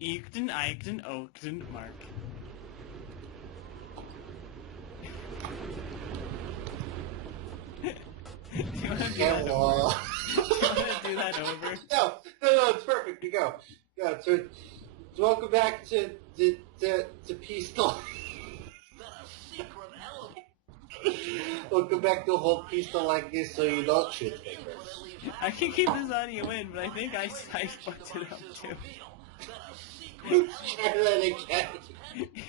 Eekten, Eikten, Oakten, Mark. Do you want to do that over? Do you want to do that over? No, it's perfect. You go. Yeah, so welcome back to Pistol. Welcome back to a whole Pistol like this so you don't shoot fingers. I can keep this audio in, but I think I fucked it up too. Try that again.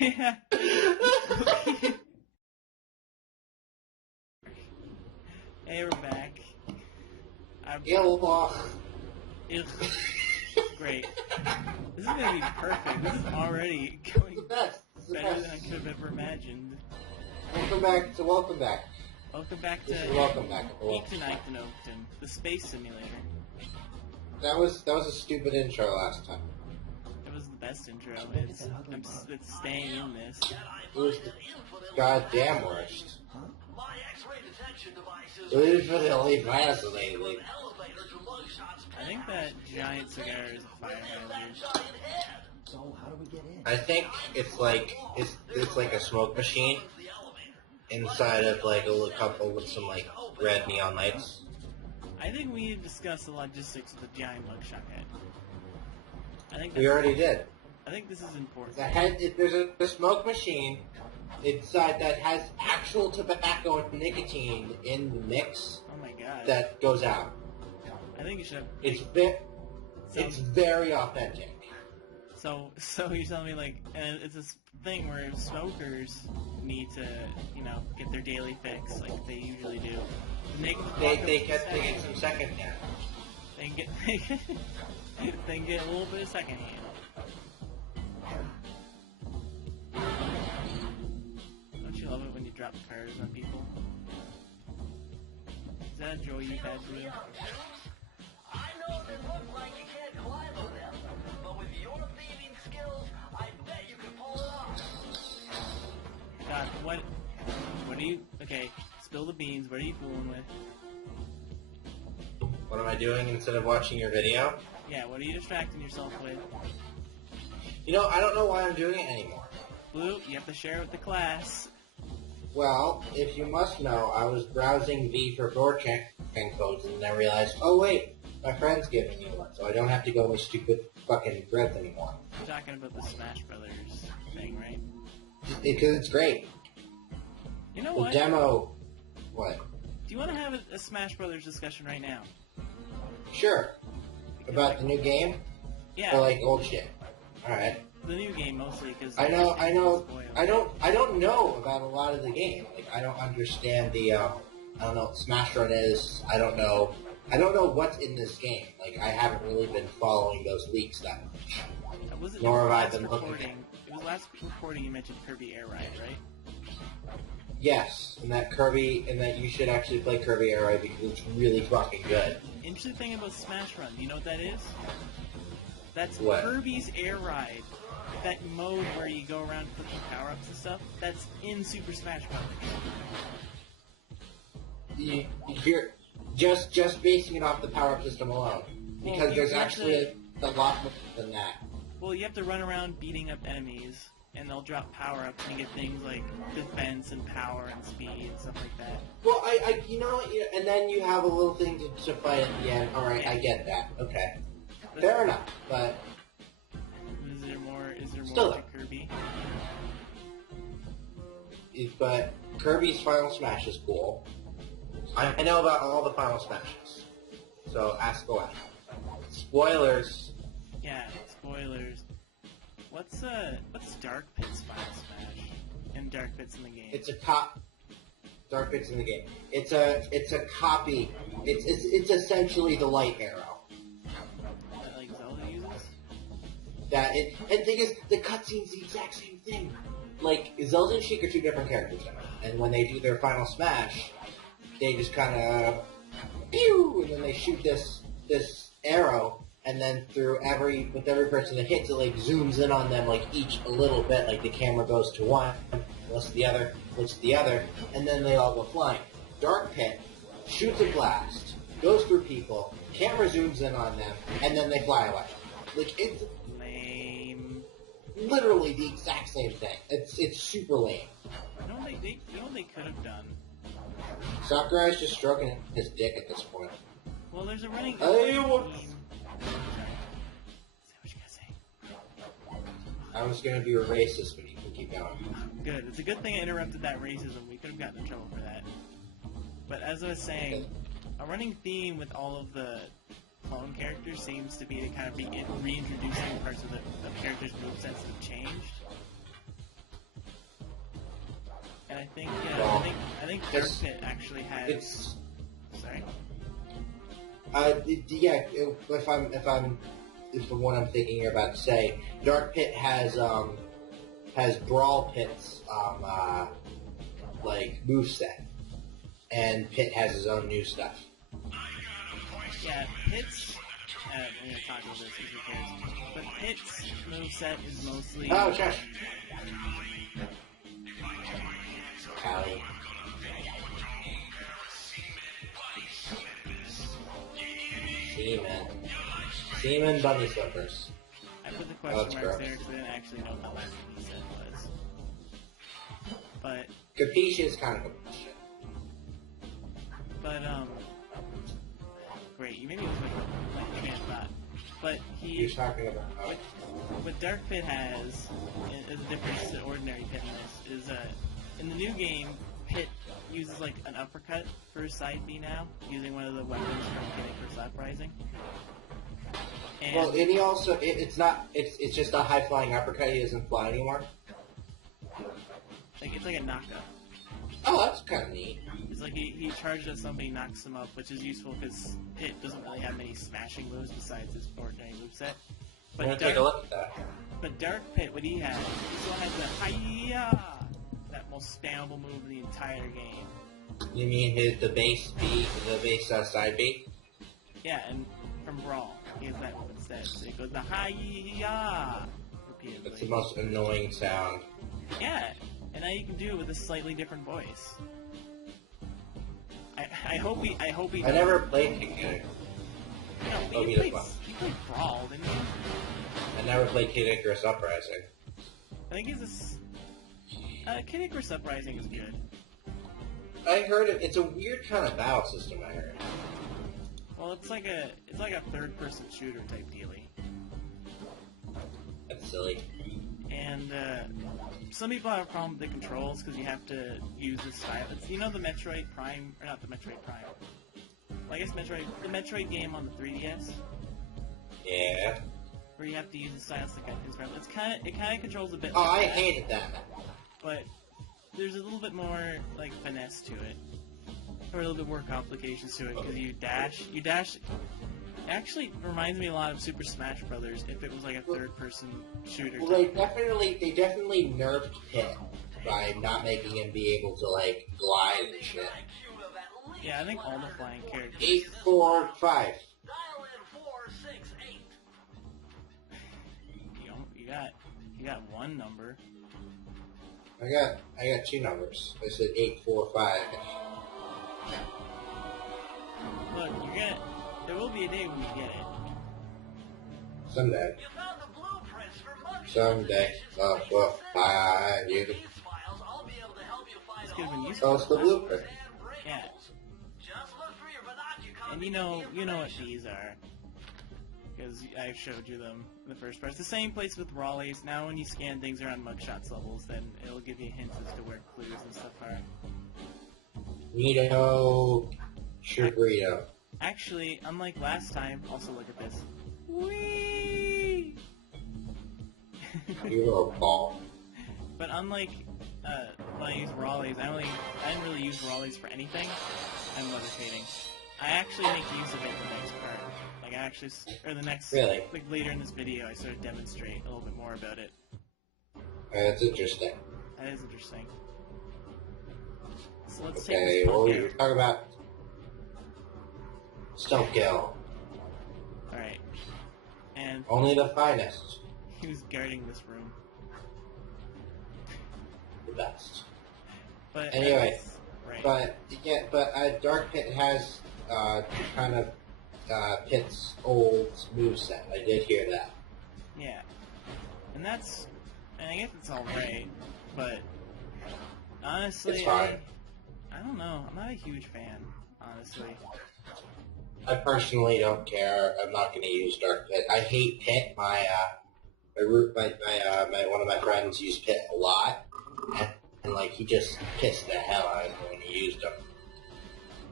Yeah. Hey, we're back. Ugh. Great. This is gonna be perfect. This is already going better than I could have ever imagined. Welcome back. Welcome back to Welcome back. Eekten, Eikten, Oakten, the space simulator. That was a stupid intro last time. It was the best intro. It's staying in this. It was the goddamn worst. Literally fascinating. I think that giant cigar is a fire hazard. So how do we get in? I think it's like a smoke machine inside of like a little couple with some like red neon lights. I think we need to discuss the logistics of the giant mugshot head. I think We already did. I think this is important. There's a smoke machine inside that has actual tobacco and nicotine in the mix. Oh my god. That goes out. I think you should. It's very authentic. So you're telling me like it's this thing where Smokers need to get their daily fix like they usually do. They get some second hand. They get a little bit of second hand. Don't you love it when you drop cars on people? Is that a joy you've had for you? I know they look like you can't climb on them, but with your thieving skills, I bet you can pull it off. God, what are you... Okay, spill the beans. What are you fooling with? What am I doing instead of watching your video? Yeah, what are you distracting yourself with? I don't know why I'm doing it anymore. Blue, you have to share it with the class. Well, if you must know, I was browsing V for door checking codes and then I realized, oh wait, my friend's giving me one, so I don't have to go with stupid fucking threads anymore. You're talking about the Smash Brothers thing, right? Because it's great. You know The what? demo... What? Do you want to have a Smash Brothers discussion right now? Sure. About the new game? Yeah. Or like old shit? Alright. The new game mostly, because I don't know about a lot of the game. Like, I don't understand the, I don't know what Smash Run is. I don't know what's in this game. Like, I haven't really been following those leaks that much. Nor have I been looking at it. It was last recording you mentioned Kirby Air Ride, right? Yes, and that you should actually play Kirby Air Ride because it's really fucking good. Interesting thing about Smash Run, you know what that is? That's What? Kirby's Air Ride. That mode where you go around clicking power-ups and stuff, that's in Super Smash Bros. You're just basing it off the power-up system alone. Because there's actually a lot more than that. Well, you have to run around beating up enemies, and they'll drop power-ups, and you get things like defense and power and speed and stuff like that. Well, and then you have a little thing to fight at the end. Alright, I get that. Okay. Fair enough, but... Is there Still more to Kirby? But Kirby's Final Smash is cool. I know about all the Final Smashes. So, ask away. Spoilers. Yeah, spoilers. What's Dark Pit's Final Smash? And Dark Pit's in the game? It's a Dark Pit's in the game. It's a copy. It's essentially the light arrow. That, like, Zelda uses? And the thing is, the cutscene's the exact same thing. Like, Zelda and Sheik are two different characters now. And when they do their Final Smash, they just kind of pew, and then they shoot this arrow, and then with every person that hits, it like zooms in on them like each a little bit. Like the camera goes to one, looks to the other, and then they all go flying. Dark Pit shoots a blast, goes through people, camera zooms in on them, and then they fly away. Like it's lame. literally the exact same thing. It's super lame. You know what they could have done? Sakurai's just stroking his dick at this point. Well, there's a running Hey, theme. what- Sorry. Say what you gotta say. I was gonna be a racist, but you can keep going. Good. It's a good thing I interrupted that racism. We could have gotten in trouble for that. But as I was saying, a running theme with all of the clone characters seems to be to kind of be reintroducing parts of the characters' movesets that have changed. And I think I think Dark Pit actually has. It's Sorry. yeah. If the one I'm thinking you're about to say, Dark Pit has Brawl Pit's like moveset, and Pit has his own new stuff. Yeah, Pit's. I'm gonna talk about this if you cares. But Pit's moveset is mostly. Oh, shush. Callie. Seaman bunny slippers. I put the Oh, question that's marks gross. there because I didn't actually know what he said was. But Capiche is kind of a bullshit. great. You made me lose my train of thought. But You're talking about what Dark Pit has is a difference to ordinary Pit in this is in the new game, Pit uses like an uppercut for his side B now, using one of the weapons from Kitty for Uprising. And well, and he also it's just a high flying uppercut. He doesn't fly anymore. like it's like a knockup. Oh, that's kind of neat. It's like he charges at somebody, knocks him up, which is useful because Pit doesn't really have many smashing moves besides his ordinary moveset. I'm gonna take a look at that. But Dark Pit, what he still has the Hiya! That most spammable move in the entire game. You mean the base B, the base side B? Yeah, and from Brawl, he has that move instead. So it goes the Hiya! Repeatedly. That's the most annoying sound. Yeah, and now you can do it with a slightly different voice. I hope he. I never played Kid Icarus. No, Oh, you he played does Brawl, didn't you? I never played Kid Icarus Uprising. I think he's this. Kid Icarus Uprising is good. I heard it's a weird kind of battle system. I heard. Well, it's like a third-person shooter type dealie. That's silly. And some people have a problem with the controls because you have to use the style. It's, you know, the Metroid Prime, or not the Metroid Prime. Well, I guess the Metroid game on the 3DS, Yeah. where you have to use the stylistic icons. It kind of controls a bit. Oh, like I that, hated that. but there's a little bit more like finesse to it, or a little bit more complications to it because you dash. It actually reminds me a lot of Super Smash Brothers if it was like a third-person shooter. Well, they definitely nerfed Pit by not making him be able to like glide and shit. Yeah, I think all the flying characters. 8, 4, 5. Dial in 468. You got one number. I got 2 numbers. I said 8, 4, 5. Look, there will be a day when you get it. Someday. You found the blueprints for mugshot. Someday. Oh, well, find you. These files, I'll be able to help you find This could have been all useful. Oh, it's the blueprint. Yeah, Just look through your binoculars. and you know what these are, because I showed you them in the first part. It's the same place with Raleigh's. Now, when you scan things around mugshots levels, then it'll give you hints as to where clues and stuff are. Nito. Burrito. Actually, unlike last time, also look at this. Whee! You were a ball. But unlike when I use Raleigh's, I didn't really use Raleigh's for anything. I'm levitating. I actually make use of it in the next part. Like the next, Really? like later in this video, I sort of demonstrate a little bit more about it. That's interesting. That is interesting. So let's Okay, take this what punk were you out. talking about? Stealth kill. Alright. And Only the finest. he was guarding this room. The best. But Anyway, right. But Dark Pit has kind of Pit's old moveset. I did hear that. Yeah. And that's And I guess it's alright, but honestly, It's fine. I don't know. I'm not a huge fan, honestly. I personally don't care. I'm not going to use Dark Pit. I hate Pit. My one of my friends used Pit a lot, and like he just pissed the hell out of me when he used him.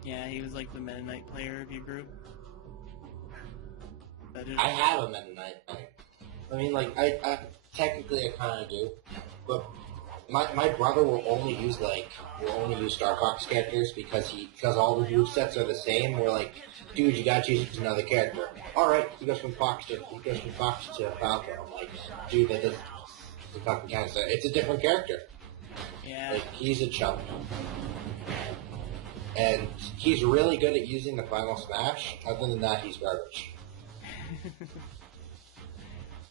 Yeah, he was like the Meta Knight player of your group. I have a Meta Knight. I mean, like I technically I kind of do, but my brother will only use Star Fox characters because all the movesets are the same. We're like, dude, you gotta choose another character. All right, he goes from Fox to Falcon. I'm like, dude, that doesn't fucking count. It's a different character. Yeah. Like, he's a chump, and he's really good at using the final smash. Other than that, he's garbage.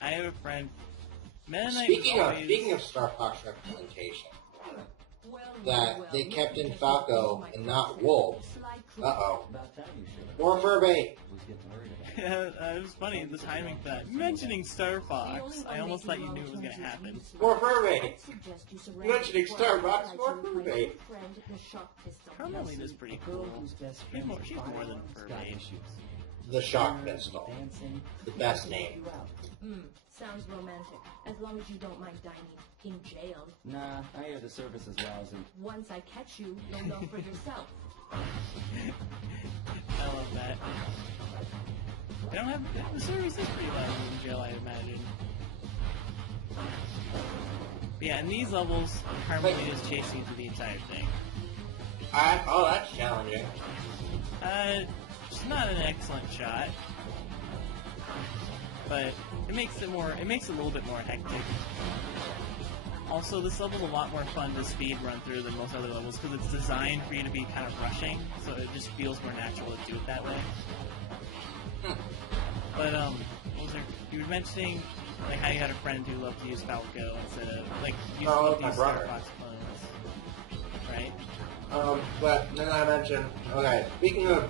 I have a friend. Meta Knight Speaking of Star Fox representation, that they kept in Falco and not Wolf. Uh-oh. More Furby! It was funny, the timing for that. Mentioning Star Fox, I almost thought you knew it was going to happen. More Furby! Mentioning Star Fox, more Furby! Carmelina's pretty cool. She's more than Furby. The Shock Pistol. The best name. Sounds romantic. As long as you don't mind dining in jail. Nah, I hear the service is lousy. Once I catch you, you'll know for yourself. I love that. They don't have the service is pretty loud in jail, I imagine. But yeah, in these levels, Carmelina is chasing you through the entire thing. Oh, that's challenging. It's not an excellent shot, but it makes it a little bit more hectic. Also, this level's a lot more fun to speed run through than most other levels because it's designed for you to be kind of rushing, so it just feels more natural to do it that way. But what was there? You were mentioning like how you had a friend who loved to use Falco instead of like used to use Star Fox clones, right? But then I mentioned, okay, speaking of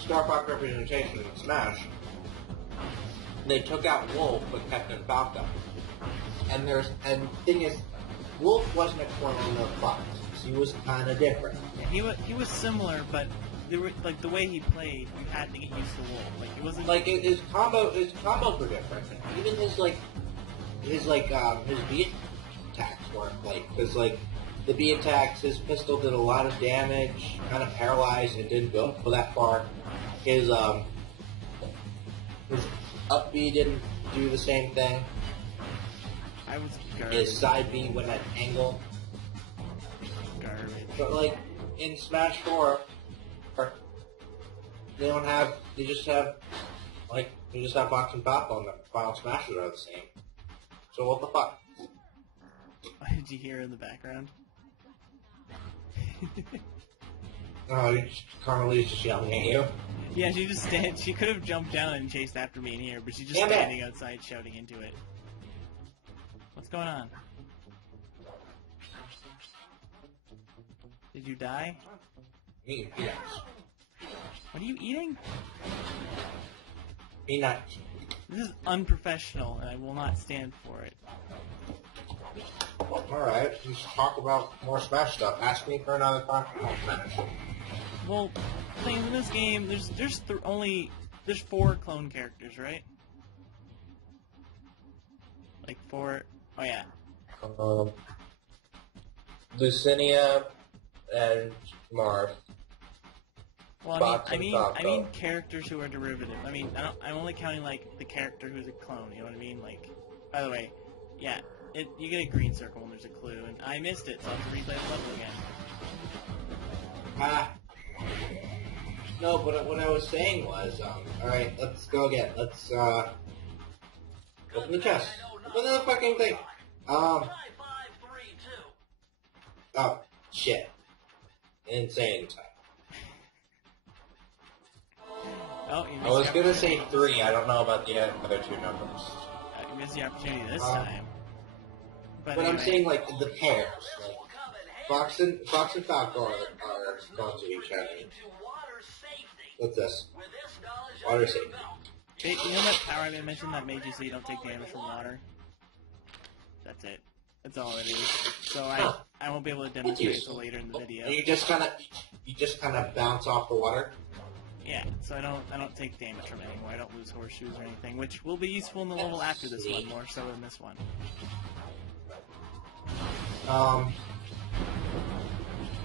Star Fox representation in Smash, they took out Wolf but kept in Falco. And the thing is, Wolf wasn't a clone of Fox. He was kind of different. Yeah, he was similar, but there were, like the way he played, you had to get used to Wolf. Like it wasn't like his combos were different. Even his B attacks weren't because the B attacks, his pistol did a lot of damage, kind of paralyzed and didn't go that far. His up B didn't do the same thing. I was garbage. His side B went at an angle. Garbage. But like in Smash 4, they just have Fox and Falco, and the final smashes are the same. So what the fuck? Did you hear in the background? Oh, Carmelita's just yelling at you. Yeah, she could have jumped down and chased after me in here, but she's just Damn it. standing outside shouting into it. What's going on? Did you die? Me, peanuts. What are you eating? Peanuts. This is unprofessional, and I will not stand for it. Alright, let's talk about more Smash stuff. Ask me for another Smash. Well, the thing in this game, there's 4 clone characters, right? Like 4. Oh yeah. Lucinia and Marth. Well, I mean characters who are derivative. I mean, I'm only counting like the character who's a clone. You know what I mean? Like, by the way, yeah, you get a green circle when there's a clue, and I missed it, so I have to replay the level again. No, but what I was saying was, alright, let's go again. Let's, open the chest. Open the fucking thing. Oh, shit. I didn't say it in time. Oh, you I was gonna say 3, I don't know about the other 2 numbers. You missed the opportunity this time. But I'm anyway. saying, like, the pairs. Like, Fox and Falco are clones of each other. What's this? Water safety. You know that power I mentioned that made you so you don't take damage from water? That's it. That's all it is. So I won't be able to demonstrate it until later in the video. And you just kind of bounce off the water. Yeah, so I don't take damage from it anymore. I don't lose horseshoes or anything, which will be useful in the level after this one, more so than this one.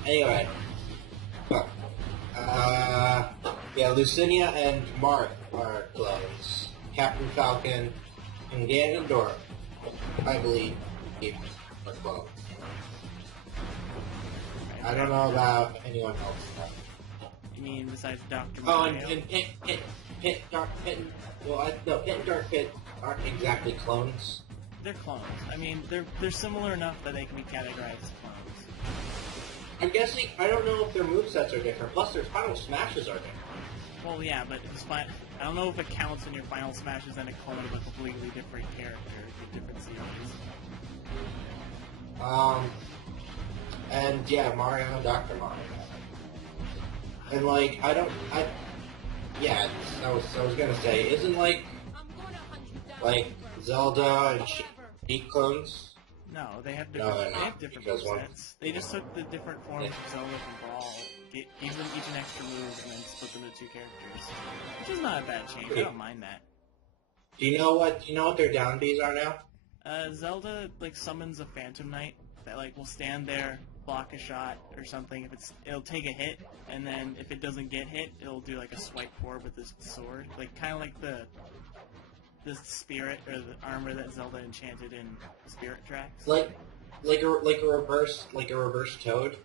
Anyway. Yeah, Lucinia and Marth are clones. Captain Falcon and Ganondorf, I believe, are clones. I don't know about anyone else. You mean besides Dr. Oh, Mario? and Pit and Dark Pit aren't exactly clones. They're clones. I mean, they're similar enough that they can be categorized as clones. I'm guessing, I don't know if their movesets are different, plus their final smashes are different. Well, yeah, but I don't know if it counts in your final smashes and a clone of a completely different character, a different series. And yeah, Mario and Dr. Mario. And like, I was gonna say, isn't like Zelda and Sheik clones? No, they have No, different, they're they not, have different because one- movesets. They just took the different forms of Zelda from Brawl, gave them each an extra move, and then split them into two characters. Which is not a bad change, I don't mind that. Do you know what their down Bs are now? Zelda, like, summons a Phantom Knight that, like, will stand there, block a shot or something. It'll take a hit, and then if it doesn't get hit, it'll do, like, a swipe forward with this sword. Like, kind of like the spirit, or the armor that Zelda enchanted in Spirit Tracks. Like a reverse Toad.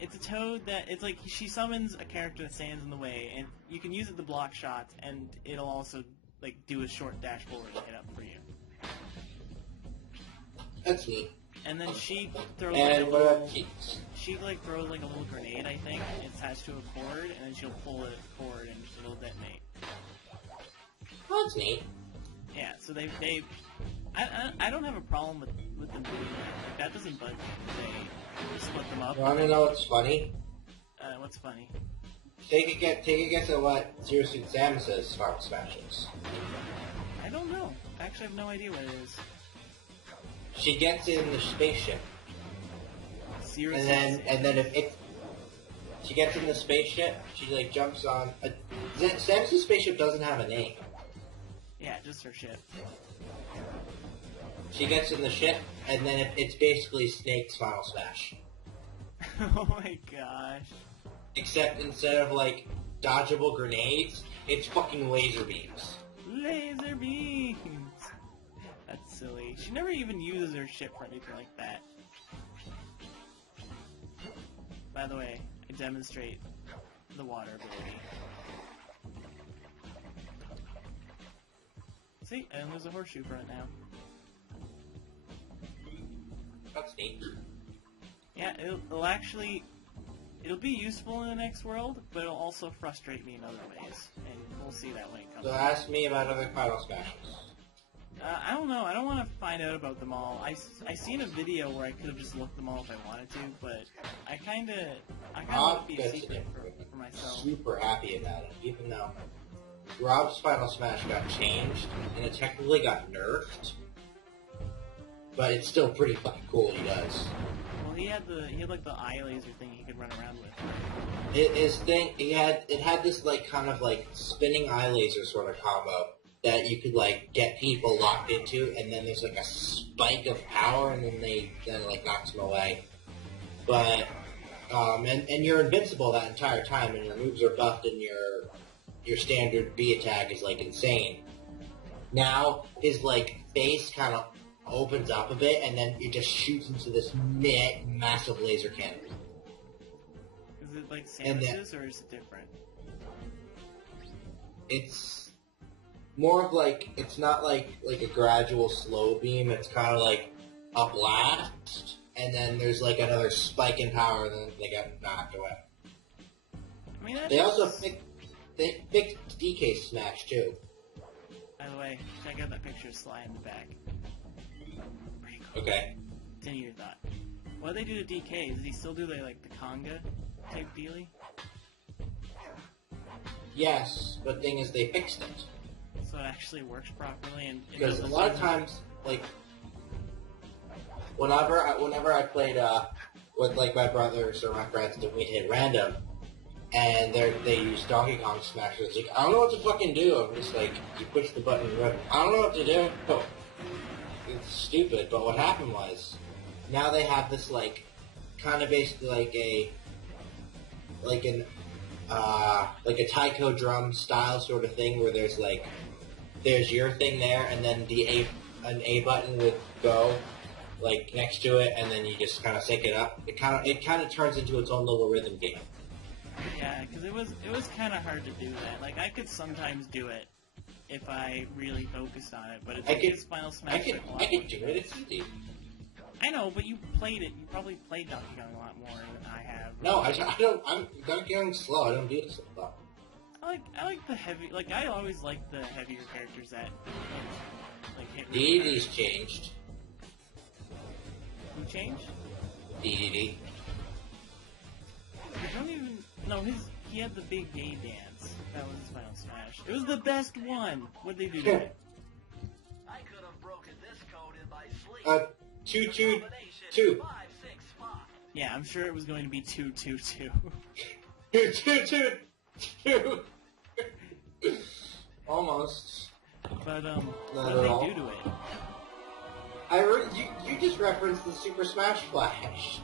It's a Toad that, it's like, she summons a character that stands in the way, and you can use it to block shots, and it'll also, like, do a short dash forward and hit up for you. That's neat. And then she throws And like what a about little, Cheeks? she like throws like a little grenade, I think, attached to a cord, and then she'll pull it forward and it'll detonate. Oh, that's neat. Yeah, so I don't have a problem with them doing that. Like, that doesn't bug me. They split them up. You want to know what's funny? What's funny? Take a guess at what Zero Suit Samus's Final Smash is. I don't know. I actually have no idea what it is. She gets in the spaceship, Seriously? and then if she gets in the spaceship, she like jumps on. Samus's spaceship doesn't have a name. Yeah, just her ship. She gets in the ship, and then it's basically Snake's Final Smash. Oh my gosh. Except instead of like dodgeable grenades, it's fucking laser beams. Laser beams! That's silly. She never even uses her ship for anything like that. By the way, I demonstrate the water ability. See? And there's a horseshoe for it now. That's neat. Yeah, it'll be useful in the next world, but it'll also frustrate me in other ways. And we'll see that when it comes So up. ask me about other Final Smashes. I don't know. I don't want to find out about them all. I seen a video where I could have just looked them all if I wanted to, but I kind of want to be a secret for myself. Super happy about it, even though Rob's Final Smash got changed and it technically got nerfed, but it's still pretty fucking cool. He does. Well, he had like the eye laser thing he could run around with. His thing, it had this like kind of like spinning eye laser sort of combo that you could like get people locked into, and then there's like a spike of power, and then it like knocks them away. But and you're invincible that entire time, and your moves are buffed, and your standard B attack is like insane. Now his like face kind of opens up a bit, and then it just shoots into this massive laser cannon. Is it like Samus's, or is it different? It's more of like, it's not like a gradual slow beam, it's kind of like a blast, and then there's like another spike in power, and then they get knocked away. I mean, They also fixed DK Smash too. By the way, check out that picture of Sly in the back. Pretty cool. Okay. Continue your thought. What do they do to DK? Does he still do the conga type dealy? Yes, but thing is they fixed it. So it actually works properly, and it Because a doesn't lot of times, like, whenever I played with like my brothers or my friends, and we'd hit random, and they use Donkey Kong Smash. It's like, I don't know what to fucking do. I'm just like, you push the button and run. I don't know what to do. It's stupid, but what happened was, now they have this like, kind of basically like a taiko drum style sort of thing where there's your thing there, and then an A button would go like next to it, and then you just kind of sync it up. It kind of turns into its own little rhythm game. Yeah, because it was kind of hard to do that. Like, I could sometimes do it if I really focused on it, but it's his Final Smash. I could do it. It's easy. I know, but you played it. You probably played Donkey Kong a lot more than I have. No, I don't. I'm Donkey Kong's slow. I don't do this stuff. I like the heavy. Like, I always like the heavier characters that like hit. DDD's changed. Who changed? DDD. I don't even. No, he had the big gay dance. That was his Final Smash. It was the best one. What'd they do to it? I could have broken this code in my sleep. 222. 5, 6, 5. Yeah, I'm sure it was going to be 222. 222. Almost. But Not what at did all. they do to it? You just referenced the Super Smash Flash.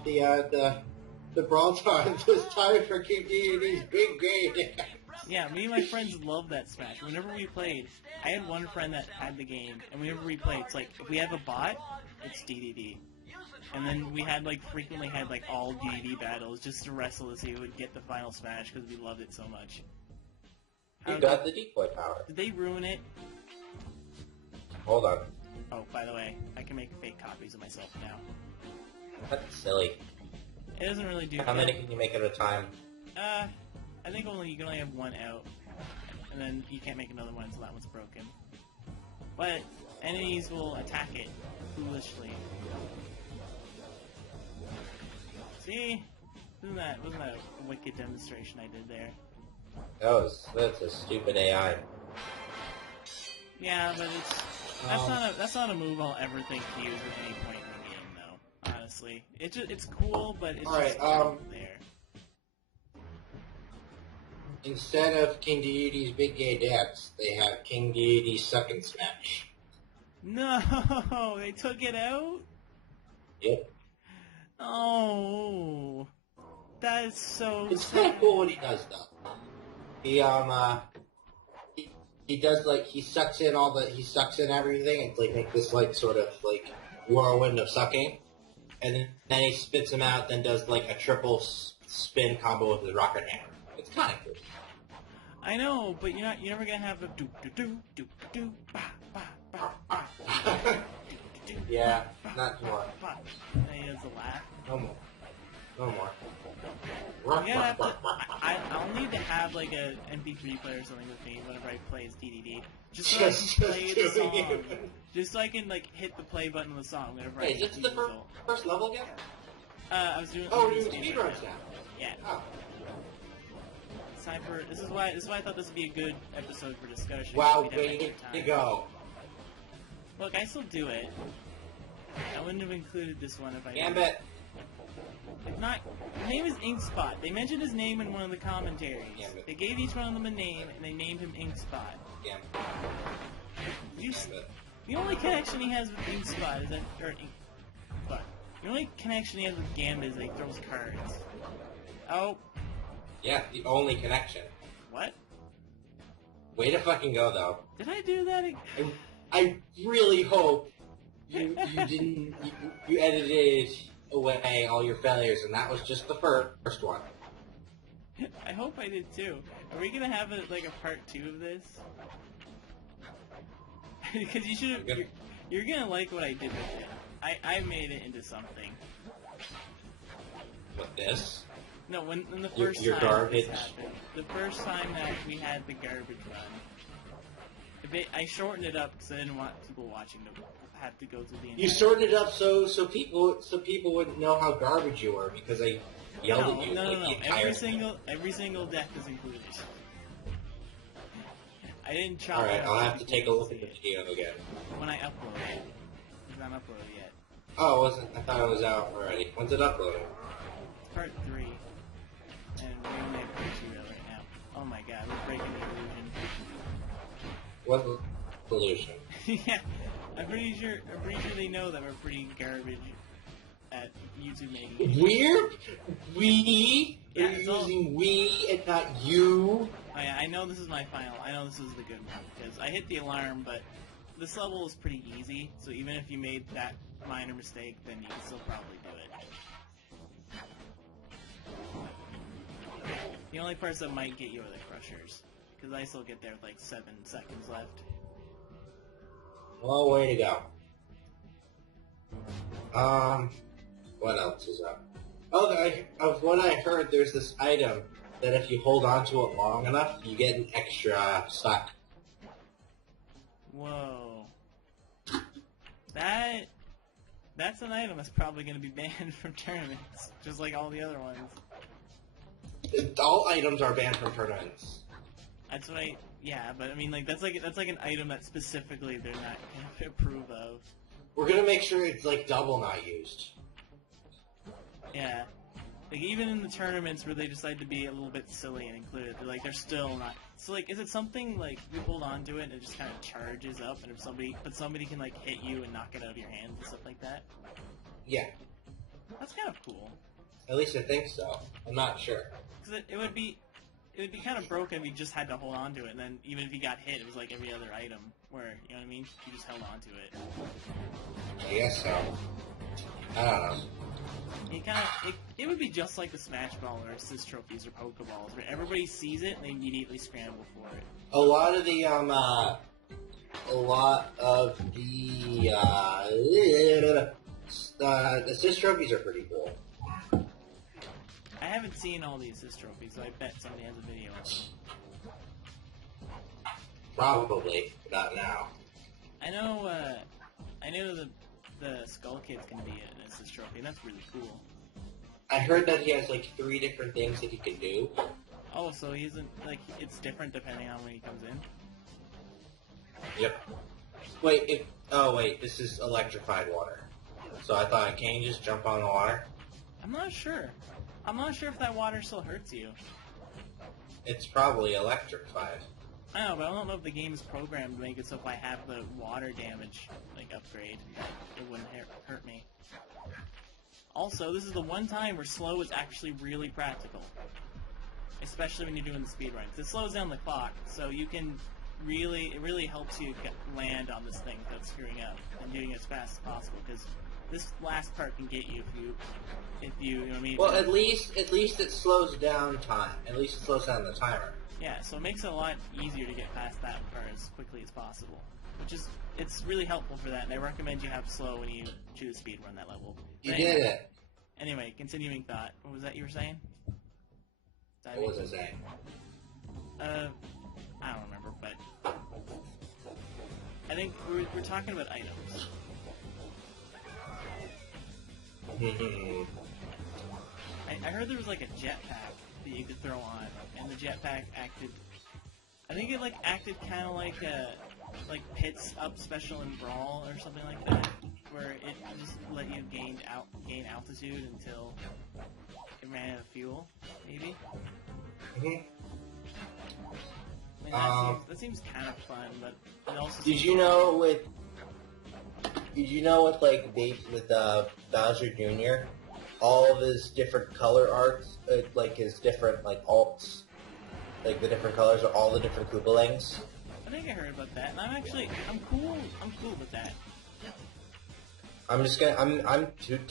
The Brawl Time this time for King DDD's big gay dance. Yeah, me and my friends love that Smash. Whenever we played, I had one friend that had the game, and whenever we played, it's like, if we have a bot, it's DDD. And then we had, like, frequently had, like, all DDD battles just to wrestle to see who would get the final Smash because we loved it so much. You got the decoy power. Did they ruin it? Hold on. Oh, by the way, I can make fake copies of myself now. That's silly. It doesn't really do How many can you make at a time? I think you can only have one out, and then you can't make another one until that one's broken. But enemies will attack it foolishly. See? Wasn't that a wicked demonstration I did there? That's a stupid AI. Yeah, but that's not a move I'll ever think to use at any point in the game, though. Honestly, it's cool, but it's just there. Instead of King DDD's big gay dance, they have King DDD's suck and smash. No, they took it out? Yep. Oh, that is so It's sad. kind of cool what he does though. He does like he sucks in everything and like make this like sort of like whirlwind of sucking, and then he spits them out. Then does like a triple spin combo with his rocket hammer. It's kind of cool. I know, but you're never gonna have a do do do do do ba ba ba ba. Yeah, not more. He has a laugh. No more. No more. I'm gonna have to. I'll need to have like a MP3 player or something with me whenever I play as DDD, just so I can play the song. Just so I can like hit the play button of the song whenever I. Hey, is this the first level again? I was doing. Oh, we're doing speedruns now. Yeah. Oh. It's time for. This is why I thought this would be a good episode for discussion. Wow, We'd have way extra to time. go. Look, I still do it. I wouldn't have included this one if I didn't. Gambit. If not, his name is Inkspot. They mentioned his name in one of the commentaries. Gambit. They gave each one of them a name, and they named him Inkspot. Gambit. The only connection he has with Inkspot is that, the only connection he has with Gambit is that he throws cards. Oh, Yeah, the only connection. what? Way to fucking go, though. Did I do that? I really hope you edited away all your failures, and that was just the first one. I hope I did too. Are we gonna have a part 2 of this? Because you should. You're gonna like what I did with it. I made it into something. With this? No, when the first your time garbage. this happened, the first time that we had the garbage run, I shortened it up because I didn't want people watching to have to go through the entire. You shortened it up so people wouldn't know how garbage you were because I yelled at you No. the entire Every single death is included. I didn't chop. Alright, it up I'll so have to people take a can look see at the it video again. when I upload it. It's not uploaded yet. Oh, it wasn't. I thought it was out already. When's it uploading? It's part 3. And we only have part 2 right now. Oh my god, we're breaking the illusion. What illusion? Yeah, I'm pretty sure they know that we're pretty garbage at YouTube making. We Yeah, are it's all- using we and not you. Oh yeah, I know this is my final. I know this is the good one because I hit the alarm, but this level is pretty easy. So even if you made that minor mistake, then you can still probably do it. The only parts that might get you are the crushers, because I still get there with like 7 seconds left. Well, way to go. What else is up? Oh, of what I heard, there's this item that if you hold on to it long enough, you get an extra stock. Whoa. That's an item that's probably going to be banned from tournaments, just like all the other ones. All items are banned from tournaments. That's what yeah, but I mean, like, that's like an item that specifically they're not going to approve of. We're gonna make sure it's like double not used. Yeah. Like, even in the tournaments where they decide to be a little bit silly and include it, they're still not. So, like, is it something, like, you hold on to it and it just kind of charges up, and if somebody can, like, hit you and knock it out of your hands and stuff like that? Yeah. That's kind of cool. At least I think so. I'm not sure. Because it would be kind of broken if you just had to hold on to it, and then even if you got hit, it was like every other item, where, you know what I mean? You just held on to it. I guess so. I don't know. It would be just like the Smash Ball or Assist Trophies or Pokeballs, where everybody sees it and they immediately scramble for it. A lot of the assist trophies are pretty cool. I haven't seen all the Assist Trophies, so I bet somebody has a video of them. Probably, but not now. I know the Skull Kid's gonna be an Assist Trophy, and that's really cool. I heard that he has like 3 different things that he can do. Oh, so he isn't, like, it's different depending on when he comes in? Yep. Wait, this is electrified water. So I thought, can you just jump on the water? I'm not sure. I'm not sure if that water still hurts you. It's probably electrified. I know, but I don't know if the game is programmed to make it so if I have the water damage, like, upgrade, it wouldn't hurt me. Also, this is the one time where slow is actually really practical. Especially when you're doing the speedrun. Because it slows down the clock, so you can it really helps you land on this thing that's screwing up and doing it as fast as possible, because this last part can get you if you know what I mean? Well, at least it slows down time. At least it slows down the timer. Yeah, so it makes it a lot easier to get past that part as quickly as possible. It's really helpful for that, and I recommend you have slow when you choose speedrun that level. You did it. Anyway, continuing thought. What was that you were saying? What was I saying? I don't remember, but I think we're talking about items. I heard there was like a jetpack that you could throw on, and the jetpack acted. I think it acted kind of like Pits Up Special in Brawl or something like that, where it just let you gain altitude until it ran out of fuel, maybe. I mean, that seems kind of fun, but it also. Did you know with Bowser Jr., all of his different color arts, his different alts, the different colors are all the different Koopalings? I think I heard about that, and I'm cool with that.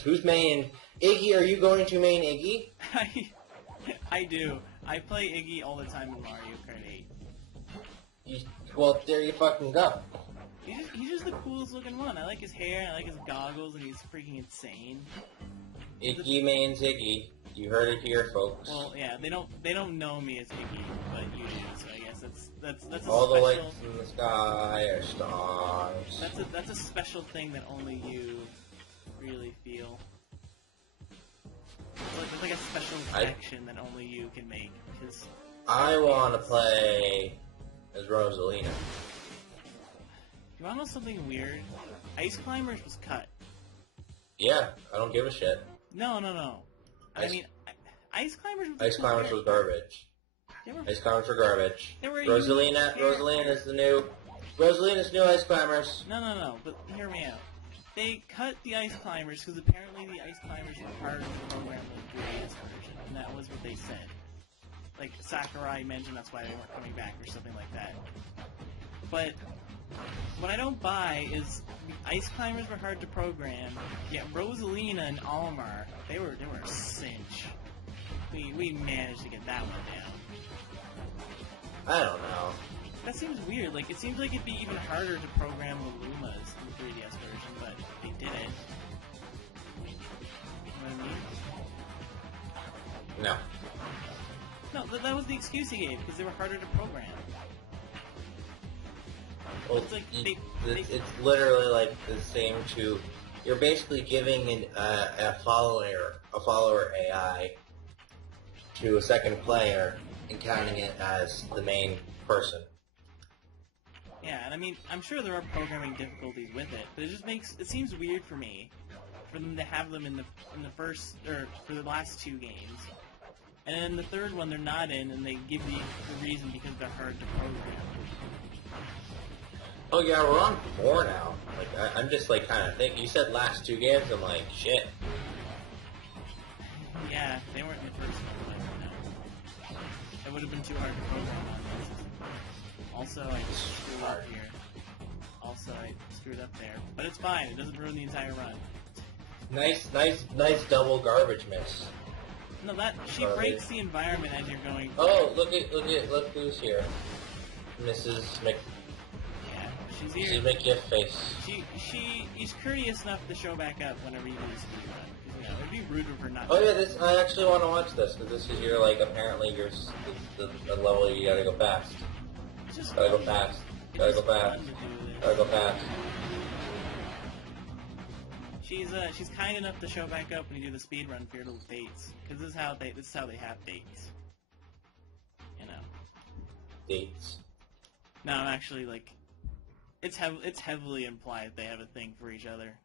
Who's main? Iggy, are you going to main Iggy? I do. I play Iggy all the time in Mario Kart 8. Well, there you fucking go. He's just the coolest looking one. I like his hair, I like his goggles, and he's freaking insane. Iggy mains Iggy. You heard it here, folks. Well, yeah, they don't know me as Iggy, but you do. So I guess that's a all special. The lights in the sky are stars. That's a special thing that only you really feel. It's like a special connection that only you can make. Because I want to play as Rosalina. You want to know something weird? Ice Climbers was cut. Yeah, I don't give a shit. No. I Ice- mean, Ice Climbers. Ice Climbers was garbage. They were, Ice Climbers were garbage. they were a Rosalina, unique Rosalina's the new... Rosalina's new Ice Climbers. No. But hear me out. They cut the Ice Climbers because apparently the Ice Climbers were part of the program of the 3DS version, and that was what they said. Like, Sakurai mentioned that's why they weren't coming back or something like that. But what I don't buy is the Ice Climbers were hard to program, yet Rosalina and Almar, they were a cinch. We managed to get that one down. I don't know. That seems weird. Like, it seems like it'd be even harder to program the Lumas in the 3DS version, but they didn't. You know what I mean? No. No, that was the excuse he gave, because they were harder to program. Well, It's like it's literally like the same to... You're basically giving a follower AI to a second player and counting it as the main person. Yeah, and I mean, I'm sure there are programming difficulties with it, but it seems weird for me for them to have them in the first, or for the last two games. And then the third one they're not in, and they give the reason because they're hard to program. Oh yeah, we're on 4 now. Like, I'm just like kind of thinking, you said last 2 games, I'm like, shit. Yeah, they weren't in the first one, but no. It would have been too hard to program on this. Also, I screwed up here. Also, I screwed up there. But it's fine, it doesn't ruin the entire run. Nice double garbage miss. No, she breaks the environment as you're going. Oh, look who's here. Mrs. Yeah, she's here. Mrs. McGift face. She's courteous enough to show back up whenever you do a speed run. 'Cause, you know, it'd be rude of her not. Oh yeah, I actually want to watch this, because this is your, like, apparently the level you gotta go fast. It's just Gotta go fun. fast. It's Gotta go just fun fast. to do this. Gotta go fast. She's kind enough to show back up when you do the speed run for your little dates, because this is how they have dates. You know. Dates. No, I'm actually like, it's heavily implied they have a thing for each other.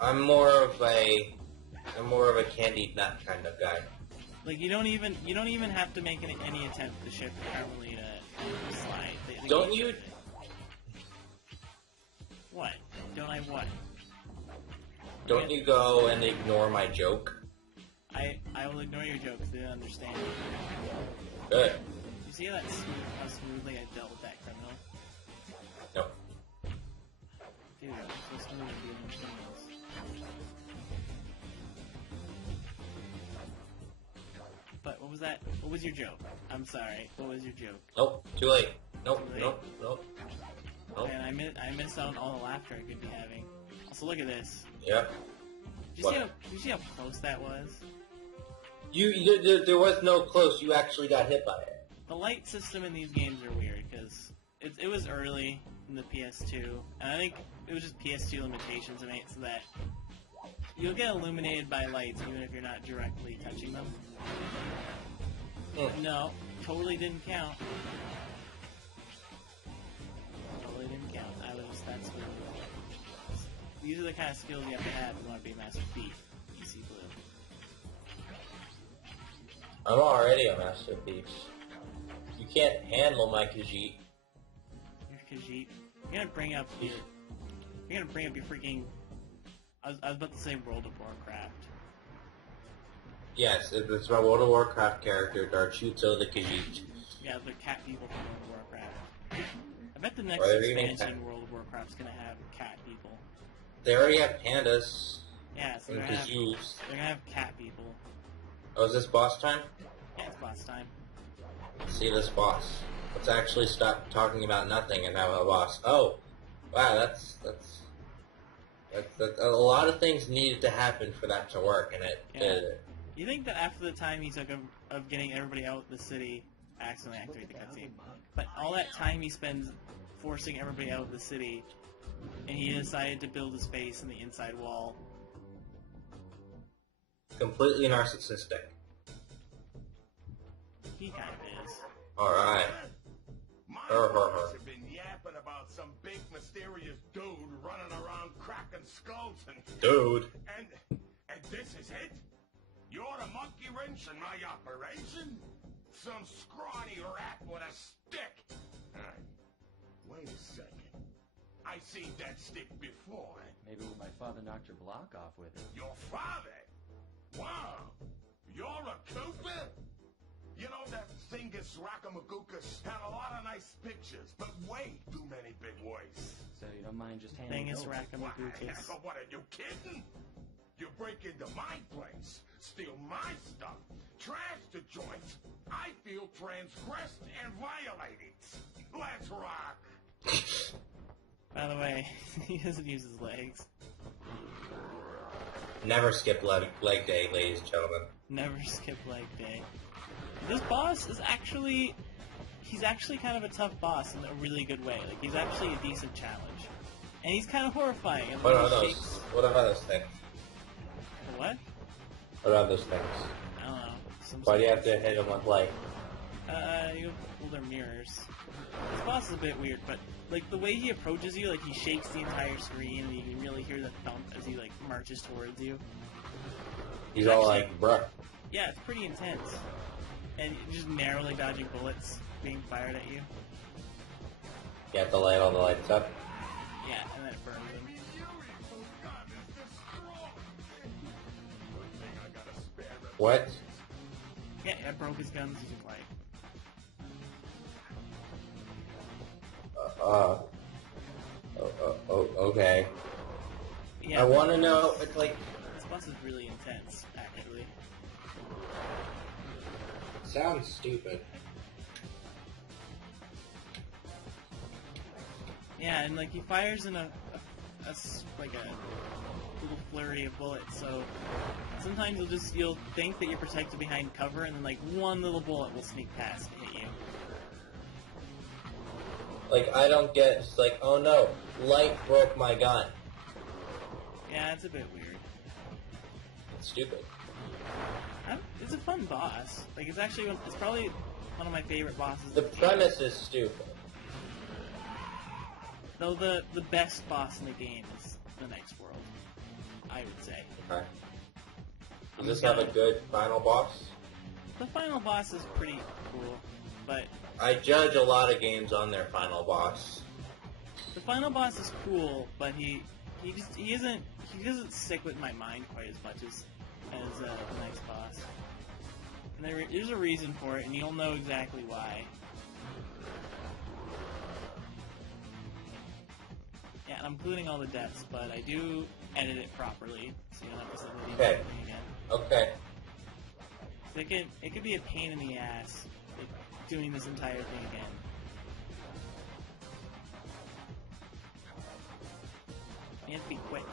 I'm more of a candied nut kind of guy. Like you don't even have to make any attempt to shift Carmelita and slide. Don't you? What? Don't I what? Don't you go and ignore my joke? I will ignore your jokes. They don't understand. Good. You see how smoothly I dealt with that criminal? No. Dude, I'm so smooth at dealing with criminals. But what was that? What was your joke? I'm sorry. What was your joke? Nope. Too late. Nope. Too late? Nope. Nope. Nope. And I missed out on all the laughter I could be having. Also, look at this. Yep. Did you see how close that was? There was no close. You actually got hit by it. The light system in these games are weird because it was early in the PS2, and I think it was just PS2 limitations that made it so that you'll get illuminated by lights even if you're not directly touching them. No, totally didn't count. Totally didn't count. That's what. These are the kind of skills you have to have if you want to be a Master Thief. PC Blue. I'm already a Master Thief. You can't handle my Khajiit. Your Khajiit. You're gonna bring up your freaking. I was about to say World of Warcraft. Yes, it's my World of Warcraft character, Darchuto the Khajiit. Yeah, the cat people from World of Warcraft. I bet the next Or they're eating expansion cat. World of Warcraft's gonna have cat people. They already have pandas Yeah, so and they're Khajiits. gonna have cat people. Oh, is this boss time? Yeah, it's boss time. Let's see this boss. Let's actually stop talking about nothing and have a boss. Oh, wow, that's a lot of things needed to happen for that to work, and it did it. You think that after the time he took of getting everybody out of the city, I accidentally activated the cutscene, but all that time he spends forcing everybody out of the city, and he decided to build a space in the inside wall. Completely narcissistic. He kind of is. Alright. My Her. boys have been yapping about some big mysterious dude running around cracking skulls and Dude. This is it? You're the monkey wrench in my operation? Some scrawny rat with a stick. Wait a second. I seen that stick before. Maybe my father knocked your block off with it. Your father? Wow. You're a Cooper? You know that Thingus Racoonus had a lot of nice pictures, but way too many big words. So you don't mind just handing it Thingus over? Racoonus. What are you kidding? You break into my place, steal my stuff, trash the joint. I feel transgressed and violated. Let's rock. By the way, he doesn't use his legs. Never skip leg day, ladies and gentlemen. Never skip leg day. This boss is actually... He's actually kind of a tough boss in a really good way. Like, he's actually a decent challenge. And he's kind of horrifying. And What are he those? shakes- What are those things? What? What are those things? I don't know. Some Why do you have sort to hit them with light? well, they're mirrors. This boss is a bit weird, but, like, the way he approaches you, like, he shakes the entire screen, and you can really hear the thump as he, like, marches towards you. He's all Actually- like, bruh. Yeah, it's pretty intense. And you're just narrowly dodging bullets being fired at you. You have to light all the lights up. Yeah, and then it burns him. What? Yeah, I broke his guns using light. Okay. Yeah, I want to know, it's like, this boss is really intense, actually. Sounds stupid. Yeah, and like he fires in like a little flurry of bullets, so sometimes you'll think that you're protected behind cover, and then like one little bullet will sneak past and hit you. like, I don't get, it's like, oh no, light broke my gun. Yeah, it's a bit weird. It's stupid. It's a fun boss. Like it's probably one of my favorite bosses. The in the game. premise is stupid. Though the best boss in the game is the next world, I would say. Okay. Does this have a good final boss? The final boss is pretty cool, but I judge a lot of games on their final boss. the final boss is cool, but he doesn't stick with my mind quite as much as the next boss. And there's a reason for it, and you'll know exactly why. Yeah, and I'm including all the deaths, but I do edit it properly, so you don't have to send the Okay. thing again. Okay. So it could be a pain in the ass, like, doing this entire thing again. You have to be quick.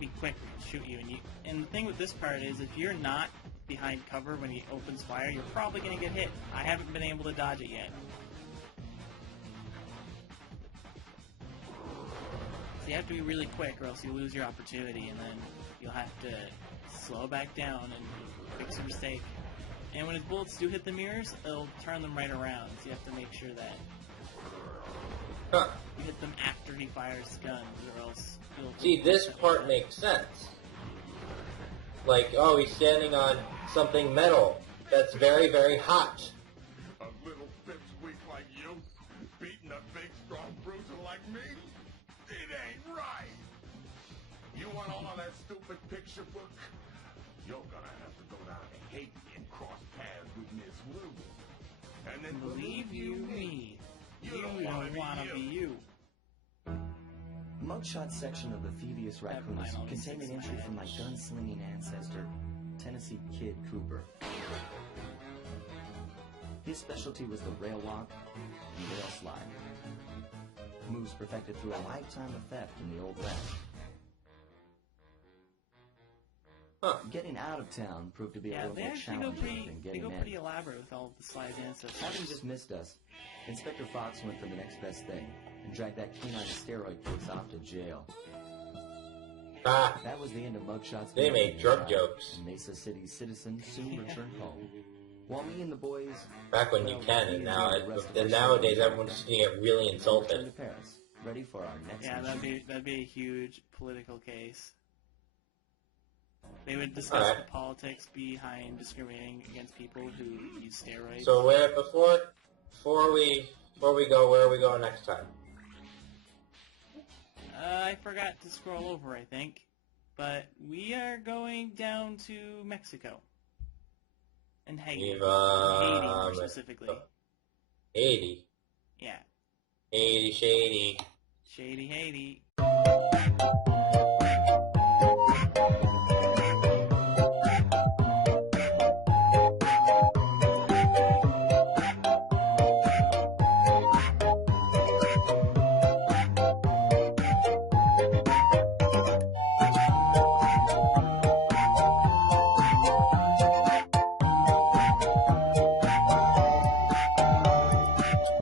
Be quick when he shoot you, and the thing with this part is, if you're not behind cover when he opens fire, you're probably gonna get hit. I haven't been able to dodge it yet. So you have to be really quick, or else you lose your opportunity, and then you'll have to slow back down and fix your mistake. And when his bullets do hit the mirrors, it'll turn them right around, so you have to make sure that Huh. you hit them after he fires his guns, or else you'll... See, this part makes sense. Like, oh, he's standing on something metal that's very, very hot. A little pipsqueak like you, beating a big, strong bruiser like me? It ain't right. You want all of that stupid picture book? You're gonna have to go down to Haiti and cross paths with Miss Wu. And then Believe you me, you you don't don't wanna be you. Mugshot section of the Thevius That Racoonus final contained an six entry from my match. gunslinging ancestor, Tennessee Kid Cooper. His specialty was the rail walk and rail slide. Moves perfected through a lifetime of theft in the Old West. Huh. Getting out of town proved to be a Yeah, little they more actually go challenging than getting pretty in. elaborate with all the slides and stuff. Having just missed us, Inspector Fox went for the next best thing and dragged that canine steroid case off to jail. Ah, That was the end of Mugshot's they made drug trial, jokes. and Mesa City's citizens soon returned home. While me and the boys... Back when you well, can, we and now, enjoyed the rest of our nowadays summer everyone's just gonna get really returned to insulted. Paris, ready for our next Yeah, mission. that'd be a huge political case. They would discuss Alright. the politics behind discriminating against people who use steroids. So before we go, where are we going next time? I forgot to scroll over, I think. But we are going down to Mexico. And Haiti. Haiti, more specifically. Haiti. Yeah. Haiti, shady. Shady Haiti.